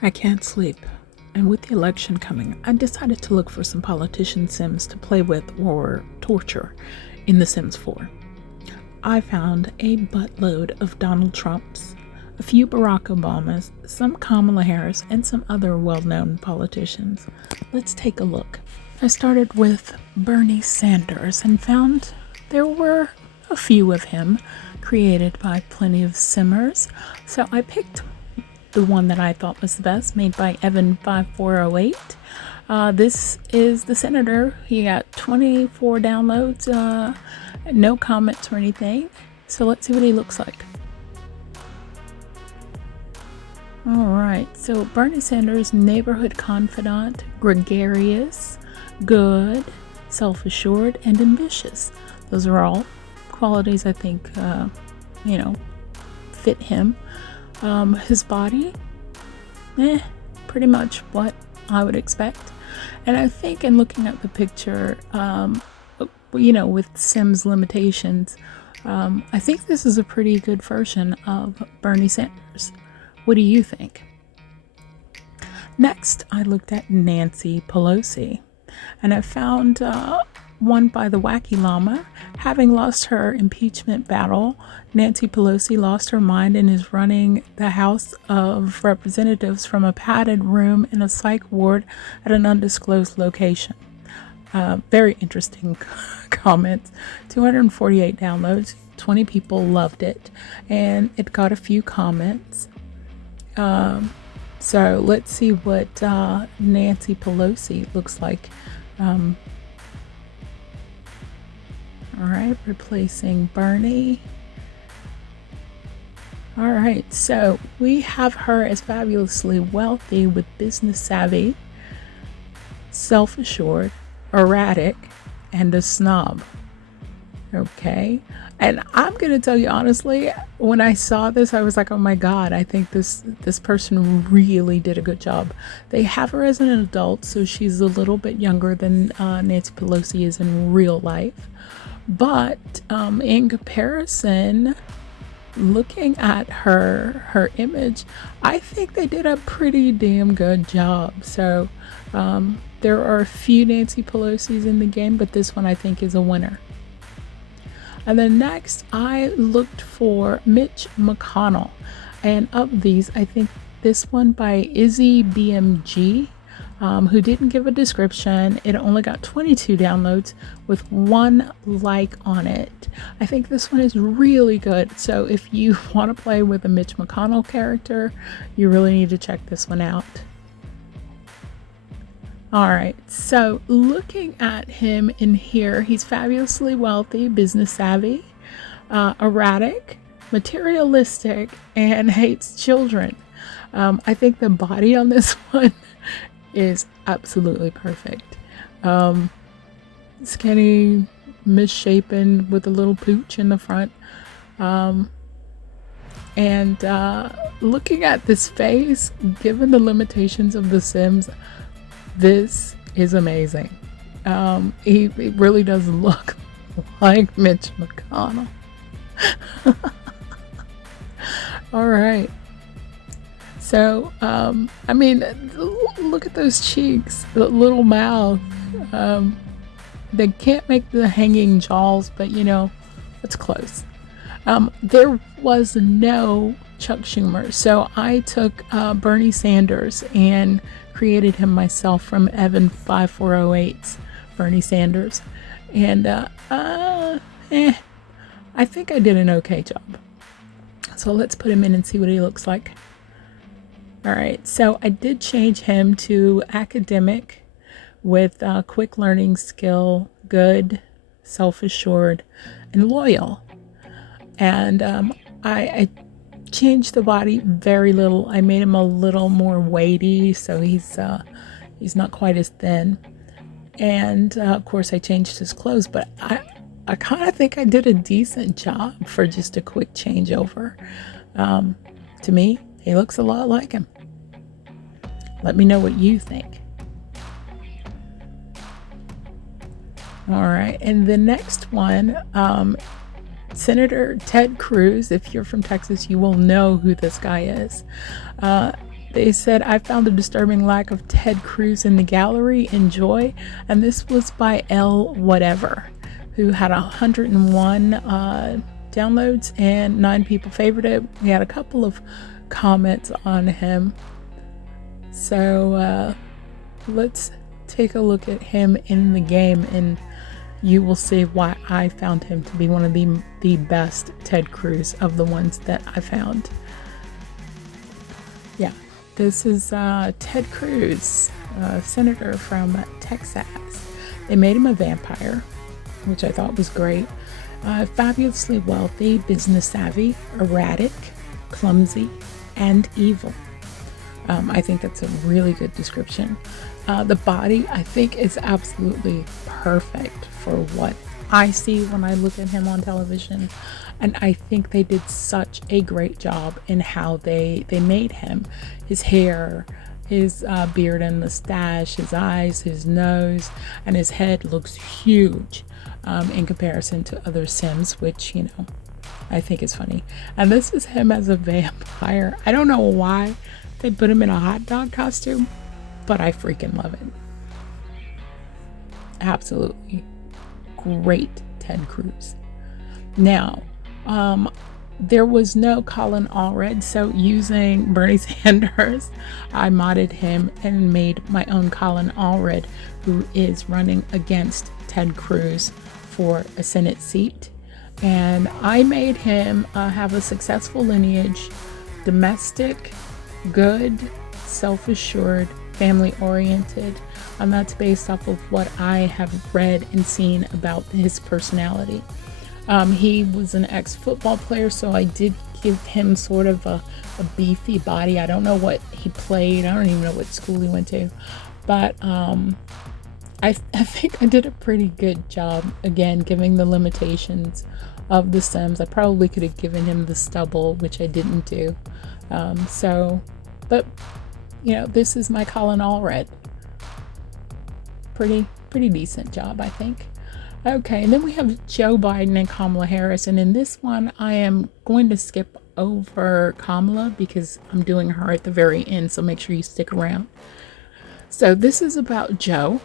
I can't sleep, and with the election coming, I decided to look for some politician Sims to play with or torture in The Sims 4. I found a buttload of Donald Trumps, a few Barack Obamas, some Kamala Harris, and some other well known politicians. Let's take a look. I started with Bernie Sanders and found there were a few of him created by plenty of Simmers, so I picked the one that I thought was the best, made by Evan5408. This is the senator. He got 24 downloads, no comments or anything. So let's see what he looks like. All right, so Bernie Sanders, neighborhood confidant, gregarious, good, self-assured, and ambitious. Those are all qualities I think, fit him. His body, pretty much what I would expect. And I think in looking at the picture, with Sims limitations, I think this is a pretty good version of Bernie Sanders. What do you think? Next, I looked at Nancy Pelosi, and I found one by the Wacky Llama. Having lost her impeachment battle, Nancy Pelosi lost her mind and is running the House of Representatives from a padded room in a psych ward at an undisclosed location. Very interesting comments. 248 downloads, 20 people loved it, and it got a few comments. So let's see what Nancy Pelosi looks like. All right, replacing Bernie. All right, so we have her as fabulously wealthy with business savvy, self-assured, erratic, and a snob. Okay, and I'm gonna tell you honestly, when I saw this, I was like, oh my god, I think this person really did a good job. They have her as an adult, so she's a little bit younger than Nancy Pelosi is in real life. But in comparison, looking at her image, I think they did a pretty damn good job. So there are a few Nancy Pelosi's in the game, but this one I think is a winner. And then next, I looked for Mitch McConnell. And of these, I think this one by Izzy BMG, who didn't give a description. It only got 22 downloads with 1 like on it. I think this one is really good. So if you want to play with a Mitch McConnell character, you really need to check this one out. All right, so looking at him in here, he's fabulously wealthy, business savvy, erratic, materialistic, and hates children. I think the body on this one is absolutely perfect. Skinny, misshapen with a little pooch in the front. And looking at this face, given the limitations of The Sims, this is amazing. He really does look like Mitch McConnell. All right. So, look at those cheeks, the little mouth. They can't make the hanging jaws, but it's close. There was no Chuck Schumer, so I took Bernie Sanders and created him myself from Evan5408's Bernie Sanders. And I think I did an okay job. So let's put him in and see what he looks like. All right, so I did change him to academic with quick learning skill, good, self-assured, and loyal. And I changed the body very little. I made him a little more weighty, so he's not quite as thin. And of course, I changed his clothes, but I kind of think I did a decent job for just a quick changeover. To me, he looks a lot like him. Let me know what you think. All right, and the next one, Senator Ted Cruz. If you're from Texas, you will know who this guy is. They said, I found a disturbing lack of Ted Cruz in the gallery. Enjoy. And this was by L Whatever, who had 101 downloads and 9 people favored it. We had a couple of comments on him. So let's take a look at him in the game, and you will see why I found him to be one of the best Ted Cruz of the ones that I found. Yeah, this is Ted Cruz, senator from Texas. They made him a vampire, which I thought was great. Fabulously wealthy, business savvy, erratic, clumsy, and evil. I think that's a really good description. The body, I think, is absolutely perfect for what I see when I look at him on television. And I think they did such a great job in how they made him. His hair, his beard and mustache, his eyes, his nose, and his head looks huge in comparison to other Sims, which, you know, I think is funny. And this is him as a vampire. I don't know why they put him in a hot dog costume, but I freaking love it. Absolutely great Ted Cruz. Now, there was no Colin Allred, so using Bernie Sanders, I modded him and made my own Colin Allred, who is running against Ted Cruz for a Senate seat. And I made him have a successful lineage, domestic, good, self-assured, family-oriented, and that's based off of what I have read and seen about his personality. He was an ex-football player, so I did give him sort of a beefy body. I don't know what he played. I don't even know what school he went to, but I think I did a pretty good job, again, giving the limitations of the Sims. I probably could have given him the stubble, which I didn't do. But you know, this is my Colin Allred. Pretty decent job, I think. Okay, and then we have Joe Biden and Kamala Harris, and in this one I am going to skip over Kamala because I'm doing her at the very end, so make sure you stick around. So this is about Joe.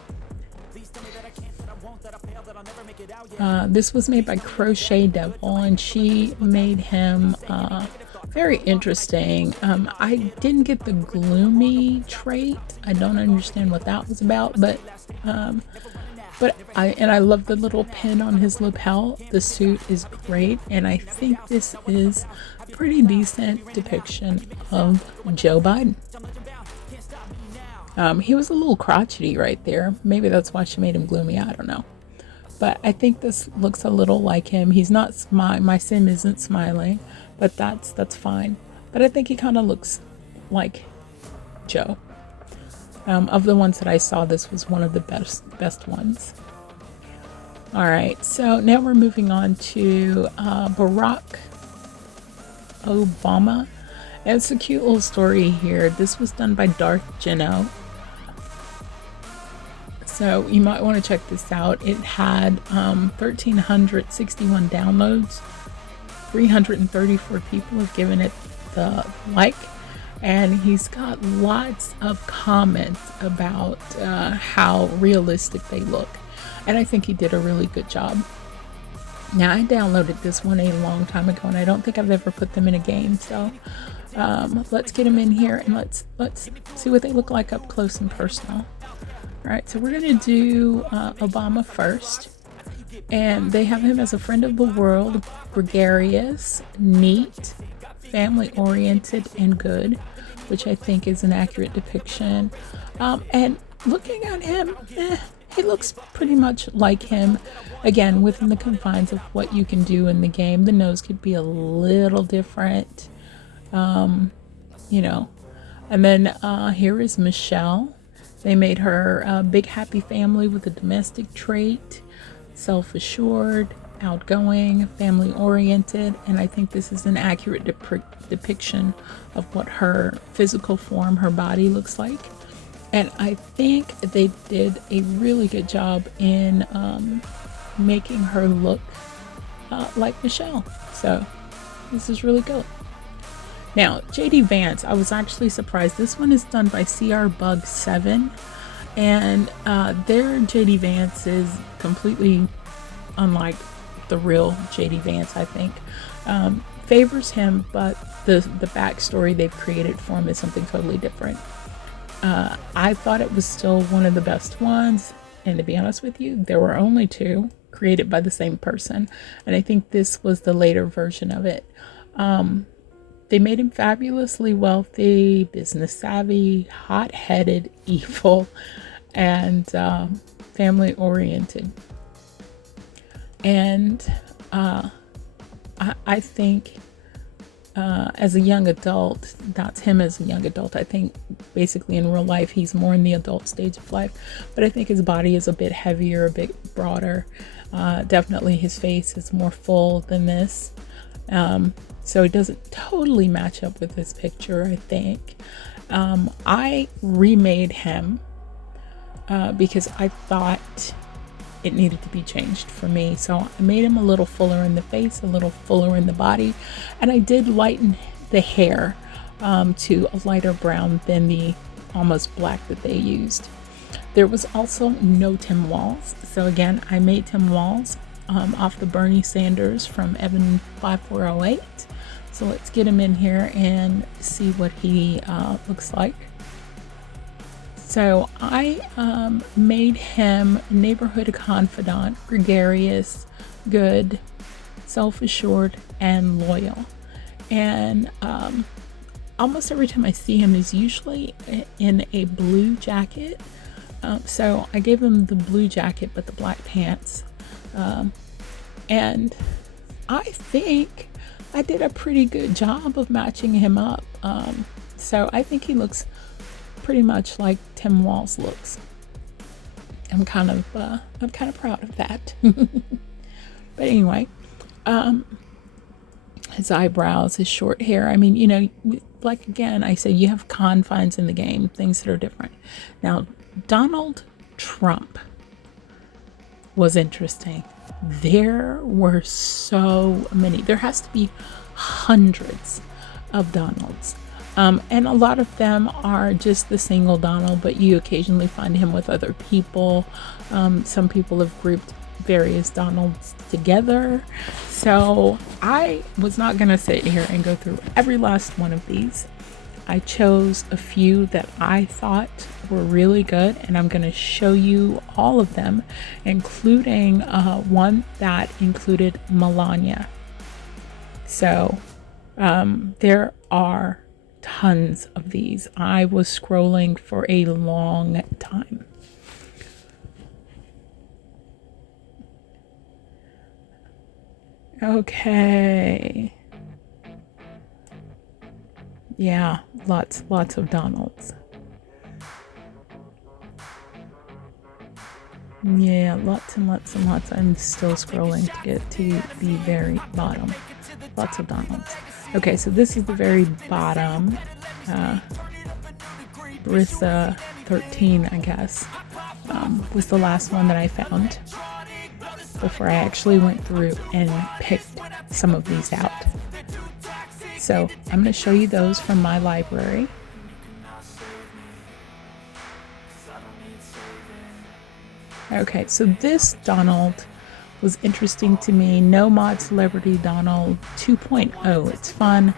This was made by Crochet Devil, and she made him very interesting. I didn't get the gloomy trait. I don't understand what that was about, but I love the little pin on his lapel. The suit is great, and I think this is a pretty decent depiction of Joe Biden. He was a little crotchety right there. Maybe that's why she made him gloomy. I don't know. But I think this looks a little like him. He's not my Sim isn't smiling, but that's fine. But I think he kind of looks like Joe. Of the ones that I saw, this was one of the best ones. All right, so now we're moving on to Barack Obama. And it's a cute little story here. This was done by Darth Geno. So you might want to check this out. It had 1,361 downloads. 334 people have given it the like. And he's got lots of comments about how realistic they look. And I think he did a really good job. Now, I downloaded this one a long time ago, and I don't think I've ever put them in a game. So let's get them in here, and let's see what they look like up close and personal. All right, so we're going to do Obama first. And they have him as a friend of the world, gregarious, neat, family-oriented, and good, which I think is an accurate depiction. And looking at him, he looks pretty much like him. Again, within the confines of what you can do in the game. The nose could be a little different, you know. And then here is Michelle. They made her a big happy family with a domestic trait, self-assured, outgoing, family-oriented, and I think this is an accurate depiction of what her physical form, her body looks like. And I think they did a really good job in making her look like Michelle. So this is really good. Now, JD Vance, I was actually surprised. This one is done by CR Bug 7, and their JD Vance is completely unlike the real JD Vance, I think. Favors him, but the backstory they've created for him is something totally different. I thought it was still one of the best ones, and to be honest with you, there were only two created by the same person, and I think this was the later version of it. They made him fabulously wealthy, business savvy, hot-headed, evil, and family oriented. And I think as a young adult, that's him as a young adult. I think basically in real life, he's more in the adult stage of life, but I think his body is a bit heavier, a bit broader. Definitely his face is more full than this. So it doesn't totally match up with this picture, I think. I remade him because I thought it needed to be changed for me. So I made him a little fuller in the face, a little fuller in the body, and I did lighten the hair to a lighter brown than the almost black that they used. There was also no Tim Walz. So again, I made Tim Walz off the Bernie Sanders from Evan 5408. So let's get him in here and see what he looks like. So I made him neighborhood confidant, gregarious, good, self-assured, and loyal. And almost every time I see him is usually in a blue jacket. So I gave him the blue jacket but the black pants. And I think I did a pretty good job of matching him up. So I think he looks pretty much like Tim Walz looks. I'm kind of proud of that. But anyway, his eyebrows, his short hair. I mean, you know, like again, I said, you have confines in the game, things that are different. Now, Donald Trump was interesting. There were so many. There has to be hundreds of Donalds. And a lot of them are just the single Donald, but you occasionally find him with other people. Some people have grouped various Donalds together. So I was not going to sit here and go through every last one of these. I chose a few that I thought were really good, and I'm going to show you all of them, including one that included Melania. So there are tons of these. I was scrolling for a long time. Okay. Yeah, lots of Donalds. Yeah, lots and lots and lots. I'm still scrolling to get to the very bottom. Lots of Donalds. Okay, so this is the very bottom. Brissa 13, I guess, was the last one that I found before I actually went through and picked some of these out. So I'm going to show you those from my library. Okay, so this Donald was interesting to me. No Mod Celebrity Donald 2.0. It's fun,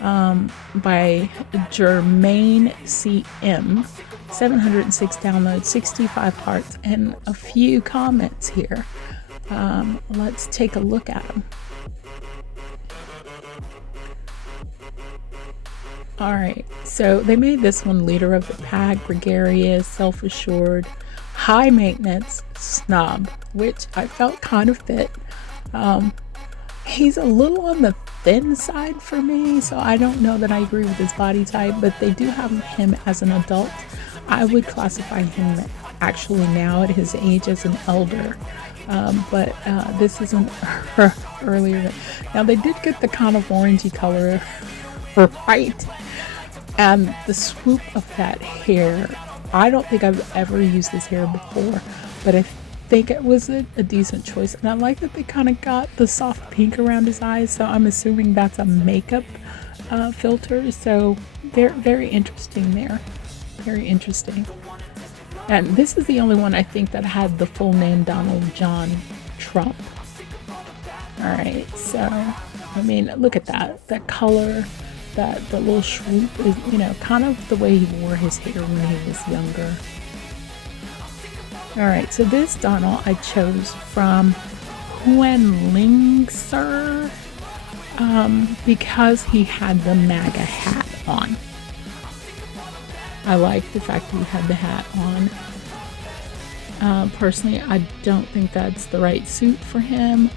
by Jermaine CM. 706 downloads, 65 hearts, and a few comments here. Let's take a look at them. Alright, so they made this one leader of the pack, gregarious, self-assured, high maintenance, snob, which I felt kind of fit. He's a little on the thin side for me, so I don't know that I agree with his body type, but they do have him as an adult. I would classify him actually now at his age as an elder, but this isn't earlier. Now they did get the kind of orangey color right, and the swoop of that hair. I don't think I've ever used this hair before, but I think it was a decent choice, and I like that they kind of got the soft pink around his eyes, so I'm assuming that's a makeup filters. So very interesting there. Very interesting. And this is the only one I think that had the full name Donald John Trump. All right, so I mean, look at that. That color, that the little swoop is, kind of the way he wore his hair when he was younger. All right, so this Donald I chose from Quenlingser because he had the MAGA hat on. I like the fact that he had the hat on. Personally, I don't think that's the right suit for him.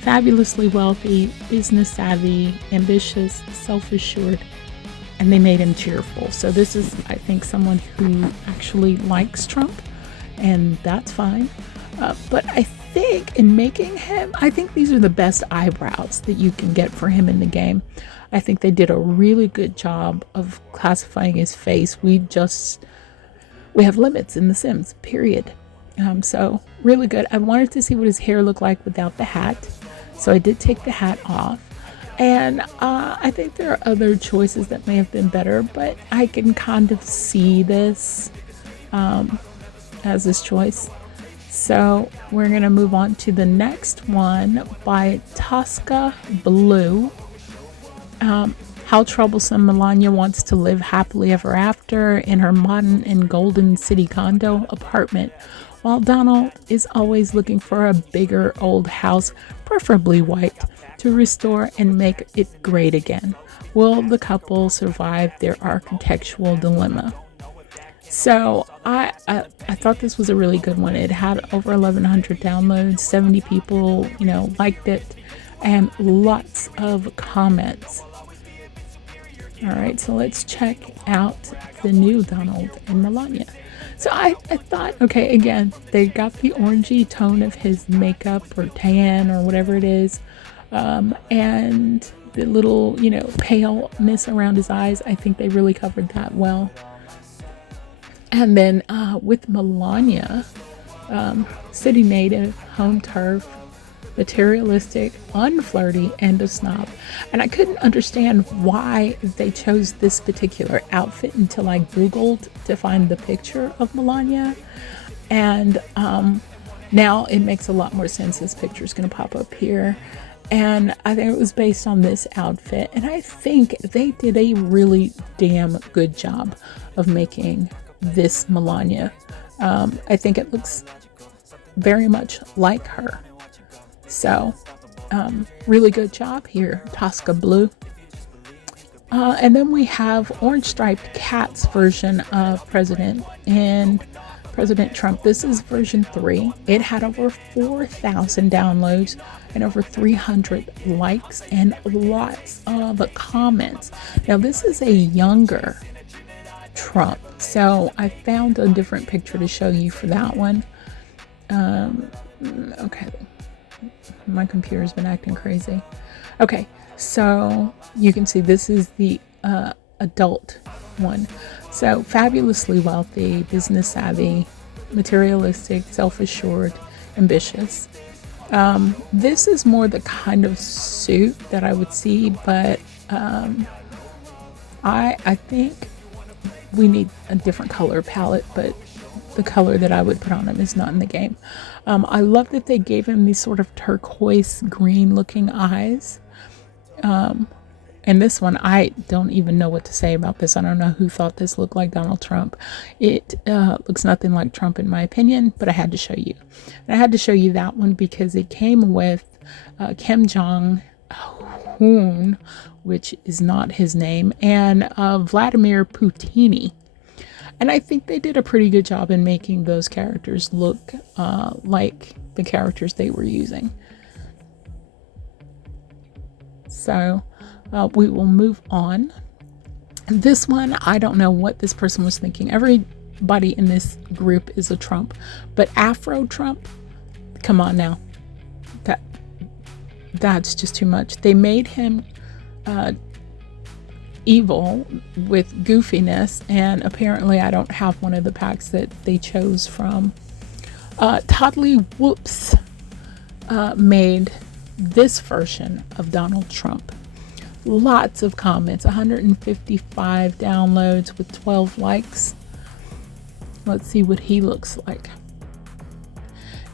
Fabulously wealthy, business savvy, ambitious, self-assured, and they made him cheerful. So this is, I think, someone who actually likes Trump, and that's fine. But I think in making him, I think these are the best eyebrows that you can get for him in the game. I think they did a really good job of classifying his face. We have limits in The Sims, period. So really good. I wanted to see what his hair looked like without the hat. So I did take the hat off. And I think there are other choices that may have been better, but I can kind of see this as his choice. So we're going to move on to the next one by Tosca Blue. How troublesome Melania wants to live happily ever after in her modern and golden city condo apartment, while Donald is always looking for a bigger old house, preferably white, to restore and make it great again. Will the couple survive their architectural dilemma? So I thought this was a really good one. It had over 1,100 downloads, 70 people, liked it, and lots of comments. All right, so let's check out the new Donald and Melania. So I thought, okay, again, they got the orangey tone of his makeup or tan or whatever it is, and the little, paleness around his eyes. I think they really covered that well. And then with Melania, city native, home turf, materialistic, unflirty, and a snob. And I couldn't understand why they chose this particular outfit until I Googled to find the picture of Melania. And now it makes a lot more sense. This picture is going to pop up here. And I think it was based on this outfit. And I think they did a really damn good job of making this Melania. I think it looks very much like her. So, really good job here, Tosca Blue. And then we have Orange Striped Cat's version of President Trump. This is version 3. It had over 4,000 downloads and over 300 likes and lots of comments. Now, this is a younger Trump, so I found a different picture to show you for that one. Okay. My computer's been acting crazy. Okay, so you can see this is the adult one. So fabulously wealthy, business savvy, materialistic, self-assured, ambitious. This is more the kind of suit that I would see, but I think we need a different color palette, but the color that I would put on him is not in the game. I love that they gave him these sort of turquoise green looking eyes. And this one, I don't even know what to say about this. I don't know who thought this looked like Donald Trump. It looks nothing like Trump in my opinion, but I had to show you. And I had to show you that one because it came with Kim Jong-un, which is not his name, and Vladimir Putin. And I think they did a pretty good job in making those characters look like the characters they were using. So we will move on. This one, I don't know what this person was thinking. Everybody in this group is a Trump, but Afro Trump, come on now. That's just too much. They made him evil with goofiness, and apparently I don't have one of the packs that they chose from. Toddly Whoops made this version of Donald Trump. Lots of comments, 155 downloads with 12 likes. Let's see what he looks like.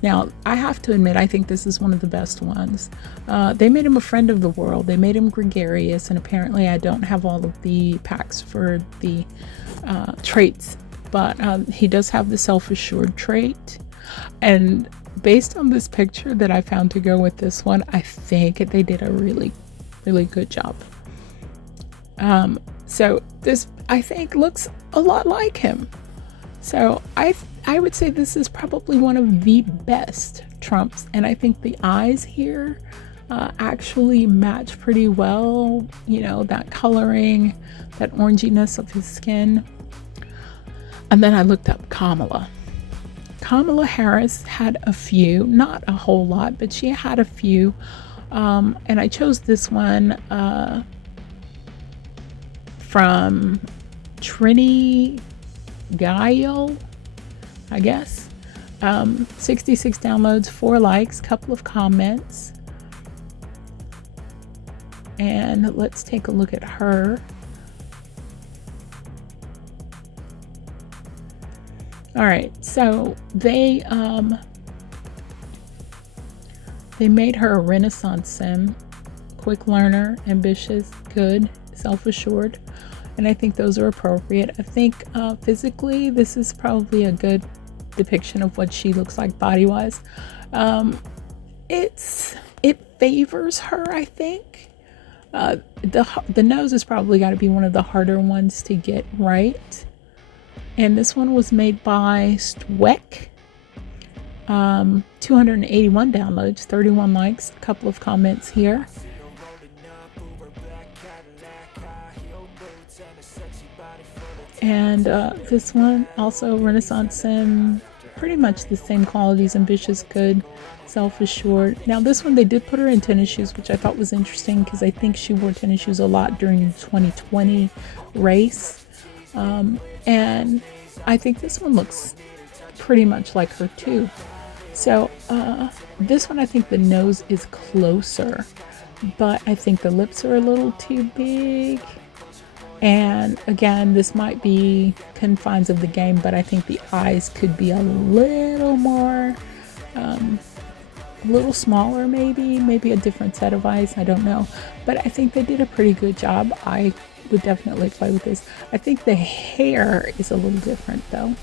Now, I have to admit, I think this is one of the best ones. They made him a friend of the world. They made him gregarious, and apparently I don't have all of the packs for the traits, but he does have the self-assured trait. And based on this picture that I found to go with this one, I think they did a really, really good job. So this, I think, looks a lot like him. So I would say this is probably one of the best Trumps, and I think the eyes here actually match pretty well, you know, that coloring, that oranginess of his skin. And then I looked up Kamala. Kamala Harris had a few, not a whole lot, but she had a few, and I chose this one from Trini Gaio, I guess. 66 downloads, 4 likes, couple of comments. And let's take a look at her. All right, so they made her a Renaissance sim, quick learner, ambitious, good, self-assured. And I think those are appropriate. I think physically, this is probably a good depiction of what she looks like body-wise. It favors her, I think. The nose is probably got to be one of the harder ones to get right. And this one was made by Stweck. 281 downloads, 31 likes, a couple of comments here. And this one also Renaissance sim, pretty much the same qualities, ambitious, good, self-assured. Now this one, they did put her in tennis shoes, which I thought was interesting because I think she wore tennis shoes a lot during the 2020 race. And I think this one looks pretty much like her too. So this one, I think the nose is closer, but I think the lips are a little too big. And again, this might be confines of the game, but I think the eyes could be a little more, a little smaller, maybe a different set of eyes. I don't know, but I think they did a pretty good job. I would definitely play with this. I think the hair is a little different though.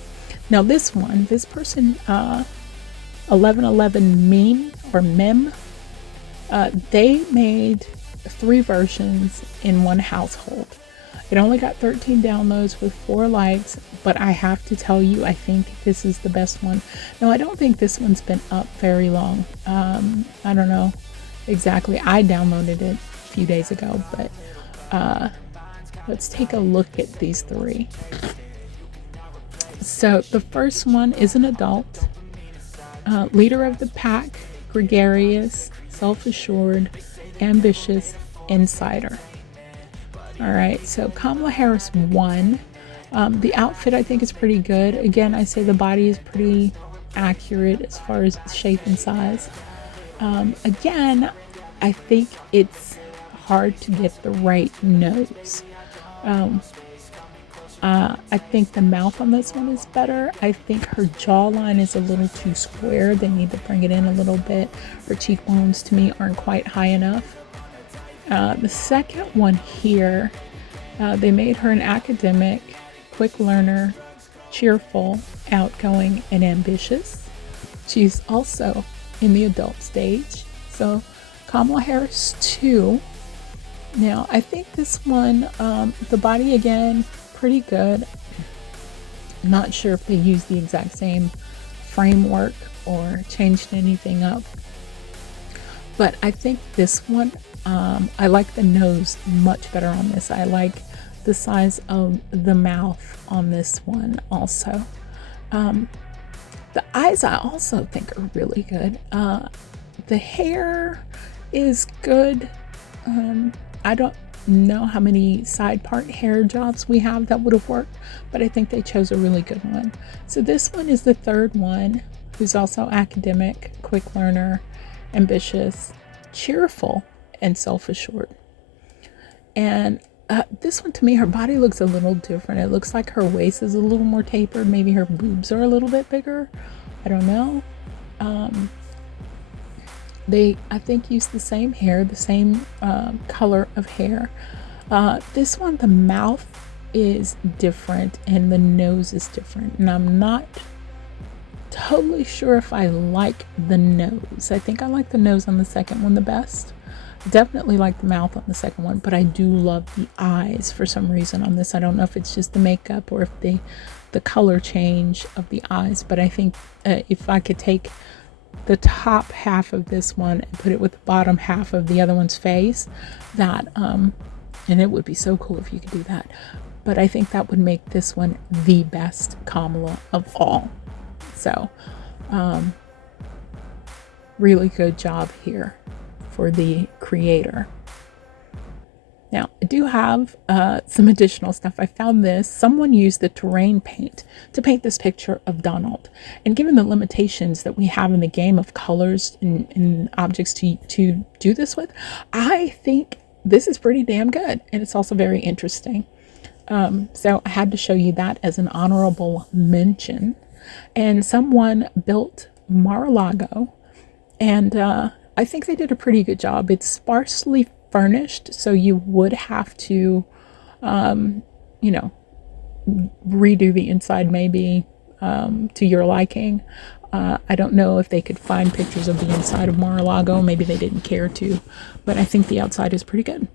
Now this person, 1111 meme, they made 3 versions in one household. It only got 13 downloads with 4 likes, but I have to tell you, I think this is the best one. Now, I don't think this one's been up very long. I don't know exactly. I downloaded it a few days ago, but let's take a look at these 3. So the first one is an adult, leader of the pack, gregarious, self-assured, ambitious, insider. All right, so Kamala Harris won. The outfit, I think, is pretty good. Again, I say the body is pretty accurate as far as shape and size. Again, I think it's hard to get the right nose. I think the mouth on this one is better. I think her jawline is a little too square. They need to bring it in a little bit. Her cheekbones, to me, aren't quite high enough. The second one here, they made her an academic, quick learner, cheerful, outgoing, and ambitious. She's also in the adult stage. So Kamala Harris 2. Now, I think this one, the body again, pretty good. Not sure if they used the exact same framework or changed anything up. But I think this one, I like the nose much better on this. I like the size of the mouth on this one also. The eyes I also think are really good. The hair is good. I don't know how many side part hair jobs we have that would have worked, but I think they chose a really good one. So this one is the third one, who's also academic, quick learner, ambitious, cheerful, and self-assured. And this one, to me, her body looks a little different. It looks like her waist is a little more tapered. Maybe her boobs are a little bit bigger. I don't know. They, I think, use the same hair, the same color of hair. This one, the mouth is different and the nose is different. And I'm not totally sure if I like the nose. I think I like the nose on the second one the best. Definitely like the mouth on the second one, but I do love the eyes for some reason on this. I don't know if it's just the makeup or if the color change of the eyes, but I think if I could take the top half of this one and put it with the bottom half of the other one's face, that and it would be so cool if you could do that. But I think that would make this one the best Kamala of all. So really good job here for the creator. Now, I do have some additional stuff. I found this. Someone used the terrain paint to paint this picture of Donald. And given the limitations that we have in the game of colors and objects to do this with, I think this is pretty damn good. And it's also very interesting. So I had to show you that as an honorable mention. And someone built Mar-a-Lago, and I think they did a pretty good job. It's sparsely furnished, so you would have to, you know, redo the inside maybe to your liking. I don't know if they could find pictures of the inside of Mar-a-Lago. Maybe they didn't care to, but I think the outside is pretty good.